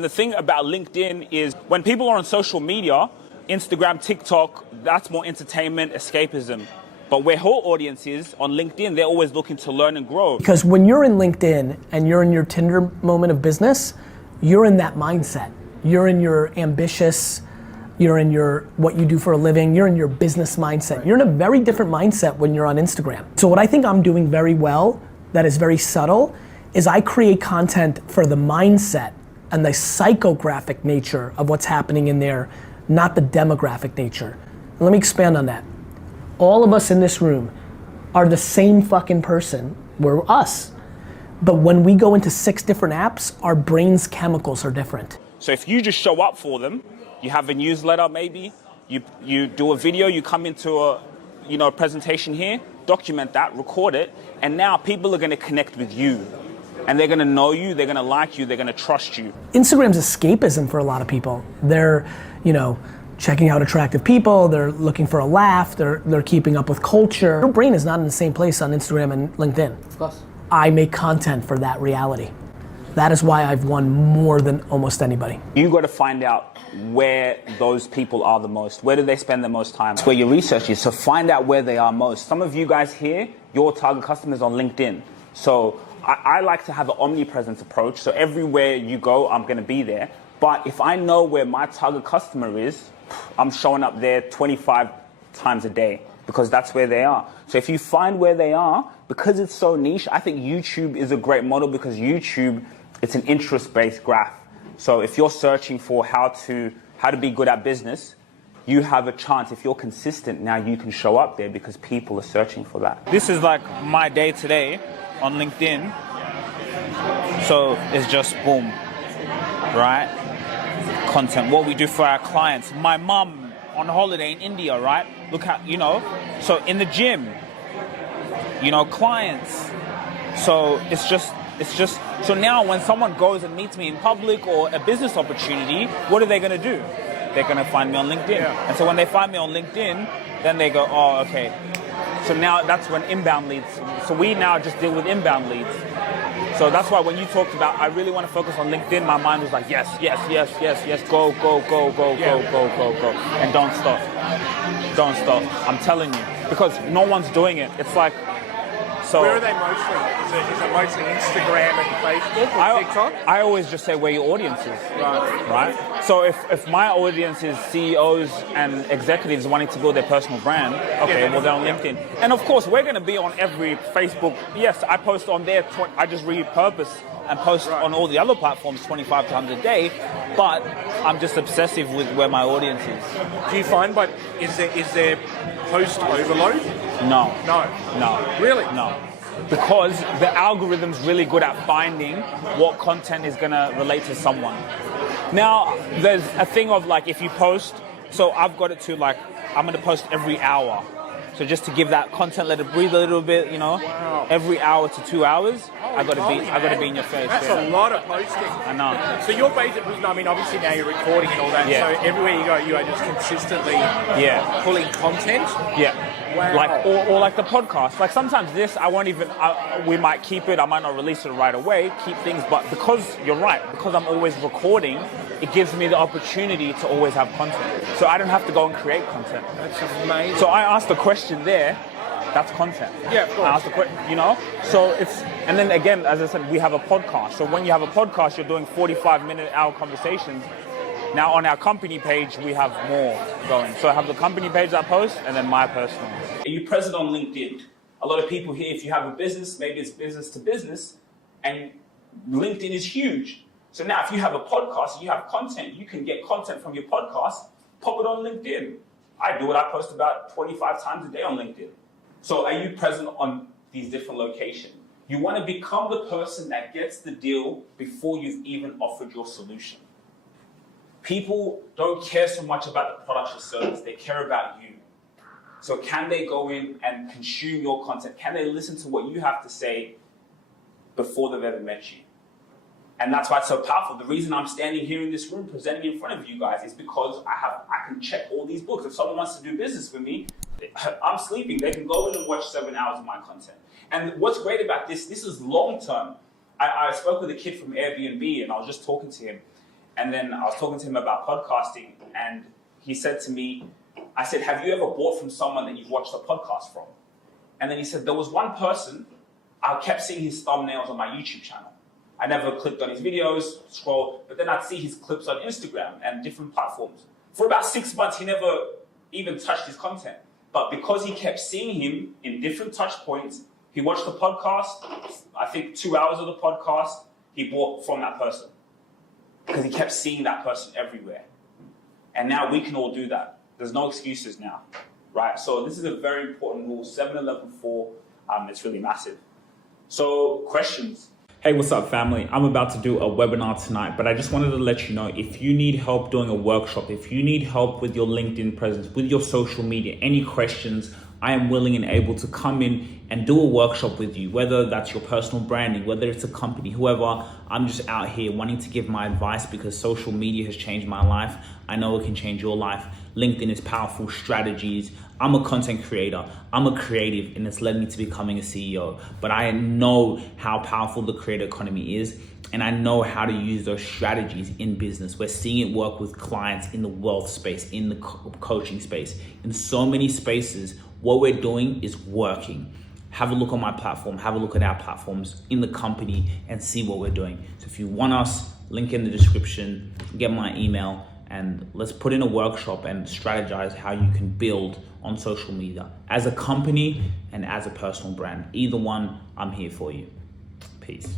The thing about LinkedIn is when people are on social media, Instagram, TikTok, that's more entertainment, escapism. But where her audience is on LinkedIn, they're always looking to learn and grow. Because when you're in LinkedIn and you're in your Tinder moment of business, you're in that mindset. You're in your ambitious, you're in your what you do for a living, you're in your business mindset. Right. You're in a very different mindset when you're on Instagram. So what I think I'm doing very well, that is very subtle, is I create content for the mindset and the psychographic nature of what's happening in there, not the demographic nature. And let me expand on that. All of us in this room are the same fucking person. We're us. But when we go into 6 different apps, our brain's chemicals are different. So if you just show up for them, you have a newsletter maybe, you do a video, you come into a presentation here, document that, record it, and now people are gonna connect with you. And they're gonna know you, they're gonna like you, they're gonna trust you. Instagram's escapism for a lot of people. They're, checking out attractive people, they're looking for a laugh, they're keeping up with culture. Your brain is not in the same place on Instagram and LinkedIn. Of course. I make content for that reality. That is why I've won more than almost anybody. You gotta find out where those people are the most. Where do they spend the most time? It's where your research is, so find out where they are most. Some of you guys here, your target customers on LinkedIn. So I like to have an omnipresence approach, so everywhere you go, I'm gonna be there. But if I know where my target customer is, I'm showing up there 25 times a day because that's where they are. So if you find where they are, because it's so niche, I think YouTube is a great model because YouTube, it's an interest-based graph. So if you're searching for how to be good at business, you have a chance. If you're consistent, now you can show up there because people are searching for that. This is like my day today on LinkedIn. So it's just boom, right? Content, what we do for our clients. My mum on holiday in India, right? Look at, so in the gym, clients. So it's just, so now when someone goes and meets me in public or a business opportunity, what are they gonna do? They're gonna find me on LinkedIn. Yeah. And so when they find me on LinkedIn, then they go, oh, okay. So now that's when inbound leads. So we now just deal with inbound leads. So that's why when you talked about, I really want to focus on LinkedIn, my mind was like, yes, go, and don't stop. I'm telling you, because no one's doing it. It's like, so. Where are they mostly? Is it mostly Instagram and Facebook or TikTok? I always just say where your audience is, right? So if my audience is CEOs and executives wanting to build their personal brand, okay, well they're on LinkedIn. And of course, we're going to be on every Facebook. Yes, I post on there. I just repurpose and post on all the other platforms 25 times a day, but I'm just obsessive with where my audience is. Do you find, but is there post overload? No. Really? No. Because the algorithm's really good at finding what content is going to relate to someone. Now, there's a thing of like, if you post, so I've got it to like, I'm going to post every hour. So just to give that content, let it breathe a little bit, Wow. Every hour to 2 hours, I got to be in your face. That's a lot of posting. I know. So you're basically, obviously now you're recording and all that. Yeah. So everywhere you go, you are just consistently pulling content. Yeah. Wow. Like or like the podcast. Like sometimes this, I won't even. We might keep it. I might not release it right away. Keep things, but because you're right, because I'm always recording, it gives me the opportunity to always have content. So I don't have to go and create content. That's amazing. So I asked a question there. That's content. Yeah, of course. I asked a question, So it's, and then again, as I said, we have a podcast. So when you have a podcast, you're doing 45-minute hour conversations. Now on our company page, we have more going. So I have the company page that I post, and then my personal. Are you present on LinkedIn? A lot of people here, if you have a business, maybe it's business to business, and LinkedIn is huge. So now if you have a podcast and you have content, you can get content from your podcast, pop it on LinkedIn. I do it. I post about 25 times a day on LinkedIn. So are you present on these different locations? You want to become the person that gets the deal before you've even offered your solution. People don't care so much about the product or service. They care about you. So can they go in and consume your content? Can they listen to what you have to say before they've ever met you? And that's why it's so powerful. The reason I'm standing here in this room presenting in front of you guys is because I can check all these books. If someone wants to do business with me, I'm sleeping. They can go in and watch 7 hours of my content. And what's great about this is long term. I spoke with a kid from Airbnb and I was just talking to him. And then I was talking to him about podcasting, and he said to me, I said, have you ever bought from someone that you've watched a podcast from? And then he said, there was one person, I kept seeing his thumbnails on my YouTube channel. I never clicked on his videos, scrolled, but then I'd see his clips on Instagram and different platforms. For about 6 months, he never even touched his content. But because he kept seeing him in different touch points, he watched the podcast, I think 2 hours of the podcast, he bought from that person. Because he kept seeing that person everywhere. And now we can all do that. There's no excuses now, right? So this is a very important rule, 7-11-4, it's really massive. So questions? Hey, what's up, family? I'm about to do a webinar tonight, but I just wanted to let you know, if you need help doing a workshop, if you need help with your LinkedIn presence, with your social media, any questions, I am willing and able to come in and do a workshop with you, whether that's your personal branding, whether it's a company, whoever. I'm just out here wanting to give my advice because social media has changed my life. I know it can change your life. LinkedIn is powerful strategies. I'm a content creator. I'm a creative, and it's led me to becoming a CEO. But I know how powerful the creator economy is, and I know how to use those strategies in business. We're seeing it work with clients in the wealth space, in the coaching space, in so many spaces. What we're doing is working. Have a look on my platform, have a look at our platforms in the company and see what we're doing. So if you want us, link in the description, get my email, and let's put in a workshop and strategize how you can build on social media as a company and as a personal brand. Either one, I'm here for you. Peace.